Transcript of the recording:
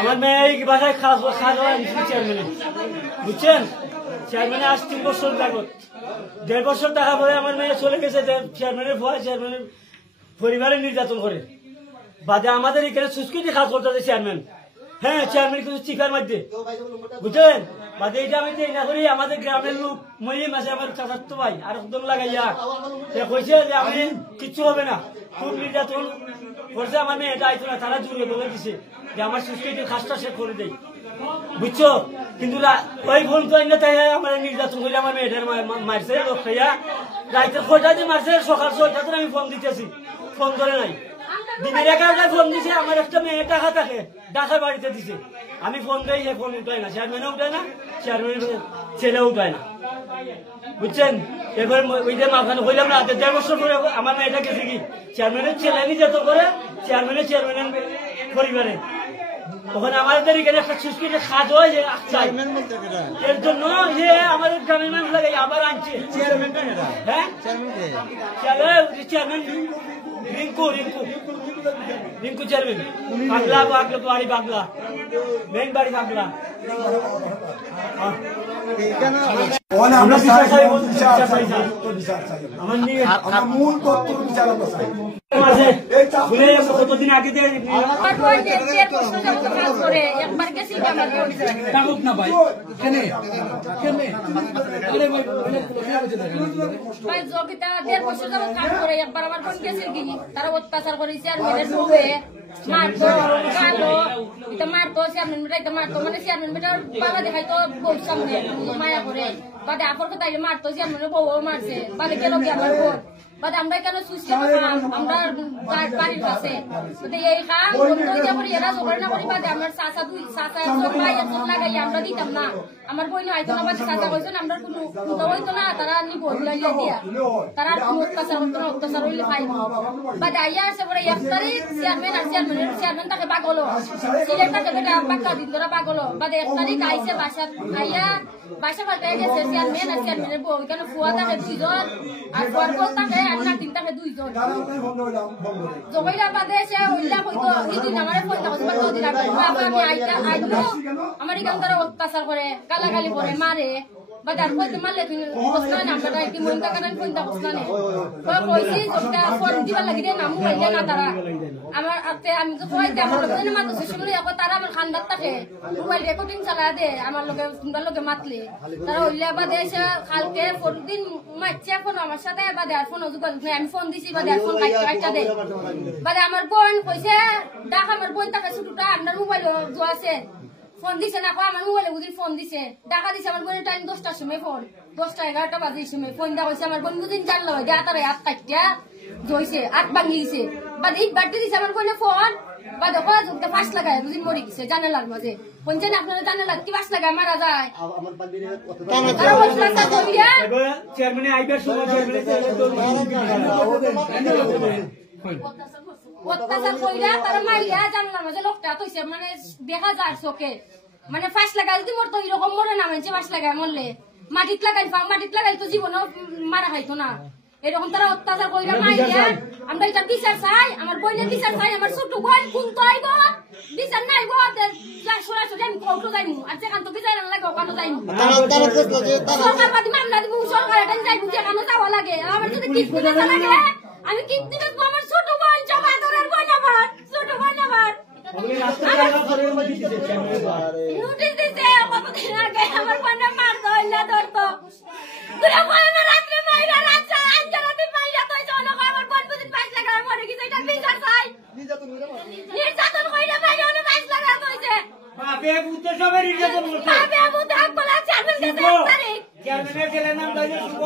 আমার মেয়ে এই বাসায় খাওয়া চেয়ারম্যানে বুঝছেন চেয়ারম্যানে আজ 3 বছর যাবত 1.5 বছর টাকা পরে আমার মেয়ে চলে গেছে চেয়ারম্যানের ভয় চেয়ারম্যানের পরিবারের নির্যাতন করে বাদে আমাদের এখানে সুস্কৃতি কাজ করতে চেয়ারম্যান হ্যাঁ চেয়ারম্যান কিন্তু চিকার মধ্যে বুঝছেন বাদে এটা আমি না করি আমাদের গ্রামের লোক মহিলা মাসে আমার চাচাতো ভাই আর একদম লাগাইয়া কইছে যে আমি কিচ্ছু হবে না খুব নির্যাতন করছে আমার মেয়ে এটা আইতো না তারা জুড়ে বলে দিছে যে আমার সুস্কৃতির কাজটা সে করে দেয় বুঝছো কিন্তু ওই ফোন তো তাই আমার নির্যাতন করলে আমার মেয়েটার মারছে লোক খাইয়া রাইতের 6টাতে মারছে সকাল 6টাতে আমি ফোন দিতেছি ফোন ধরে নাই দিনের 11টায় ফোন দিছে আমার একটা মেয়ে টাকা থাকে ঢাকার বাড়িতে দিছে আমি ফোন দেই সে ফোন উঠায় না চেয়ারম্যানও উঠায় না চেয়ারম্যানের ছেলে উঠায় না বুঝছেন এবার ওই যে মাখানো হইলাম না 1.5 বছর পরে আমার মেয়েটা গেছে কি চেয়ারম্যানের ছেলে নির্যাতন করে চেয়ারম্যানের পরিবারে ওখানে আমাদের এখানে একটা সুস্কৃতির কাজ হয় যে এর জন্য যে আমাদের গ্রামের মানুষ লাগে আবার আনছে হ্যাঁ চেয়ারম্যান রিঙ্কু চেয়ারম্যান বাংলা বাড়ি বাংলা মেইন বাড়ি বাংলা কতদিন আগে তারা অত্যাচার করেছে আর মেয়েদের মারতো কালো এটা মারতো চেয়ারম্যান বেটা এটা মারতো মানে চেয়ারম্যান বেটার বাবা দেখাই তো বউ সামনে মায়া করে বাদে আপর কথা মারতো চেয়ারম্যানের বউ মারছে বাদে গেল কি আমার বোন বাদে আমরা কেন সুস্থ আমরা বাড়ির কাছে এই খাম এরা জোগাড় না করি বাদে আমার চাচা একজন ভাই একজন লাগাই আমরা দিতাম না আমার বই হয়তো না বাদে চাচা কইছেন আমরা কোনো হইতো না তারা নিব লাগিয়ে দিয়া তারা অত্যাচার করতো না অত্যাচার হইলে খাইব বাদে আইয়া আসে পরে 1 তারিখ চেয়ারম্যান আর চেয়ারম্যান তাকে পাগল সিলেট তাকে বেটা পাক্কা দিন ধরা পাগল বাদে 1 তারিখ আইসে বাসা পাল্টাই গেছে চেয়ারম্যান আর চেয়ারম্যানের বউ এখানে ফুয়া থাকে 2 জন আর ফুয়ার বউ থাকে আর নাতিন থাকে 2 জন জগাইলা বাদে সে হইলা কইতো এইদিন আমারে ফোন করতে দিন আমি আইলো আমার এখান তারা অত্যাচার করে গালাগালি করে মারে বাদার কইতে মারলে তুই বসনা না আমরা কি মন কা কারণ ফোন তা বসনা নে কইছি যেটা ফোন দিবা লাগি দে না মোবাইল দে না তারা আমার আতে আমি তো কইতে আমার লোকে মারতো শুনে এখন তারা আমার খানদার থাকে মোবাইল রেকর্ডিং চালা দে আমার লোকে সুন্দর লোকে মাতলে তারা হইলা বাদে এসে কালকে পরদিন মারছে ফোন আমার সাথে বাদে আর ফোন যোগাযোগ নাই আমি ফোন দিছি বাদে আর ফোন কাটটা দে বাদে আমার বোন কইছে ডাক আমার বোন তাকে ছোটটা আমার মোবাইল জোয়াছে ফোন দিছে না আমার মোবাইলে বুঝি ফোন দিছে টাকা দিছে আমার বোনের টাইম 10টার সময় ফোন 10টা 11টা বাজে সময় ফোন দেওয়া হয়েছে আমার বোন বুঝিন জানলো যে তারা হাত কাটটা জইছে হাত ভাঙিয়েছে বাদে ইট বাড়তে দিছে আমার বোনের ফোন বাদে কয়া যুগটা ফাঁস লাগায় বুঝিন মরে গেছে জানালার মাঝে বলছেন আপনারা জানালার কি ফাঁস লাগায় মারা যায় চেয়ারম্যানে আইবার সময় অত্যাচার কইরা তারা মাইয়া জানলার মাঝে লোকটা তৈছে মানে দেখা যায় চোখে মানে ফাঁস লাগাই যদি মরতো এরকম মরে না মানছে ফাঁস লাগায় মরলে মাটিত লাগাই তো জীবনও মারা খাইতো না এরকম তারা অত্যাচার কইরা মাইয়া আমরা এটা বিচার চাই আমার বোনের বিচার চাই আমার ছোট বোন কোন তো আইব বিচার নাই গো সরাসরি আমি কোর্টে যাইমু আর যেখান তো বিচার না লাগে ওখানে যাইমু সরকার বাদী মামলা দিব সরকার এটা যাইবু যেখানে যাওয়া লাগে আমার যদি কিস্তি না লাগে আমি কিস্তি দেব আমার ছোট বোন জমা ধরার বোন আমার ছোট বোন আমার নোটিশ দিতে কতদিন আগে আমার বোনের মারতো ইল্লা ধরতো দুরা বলে রাত্রে মাইরা রাত আঞ্জরাতে মাইরা তো জন্য আমার বোন বুঝি 5 লাখ টাকা মরে গেছে এটা বিচার চাই নির্যাতন কইরা মাইরা 5 লাখ টাকা হইছে বাপে বুতে সবাই নির্যাতন করছে বাপে বুতে আইতাছে 1 তারিখ চেয়ারম্যানের ছেলের নাম তাই শুভ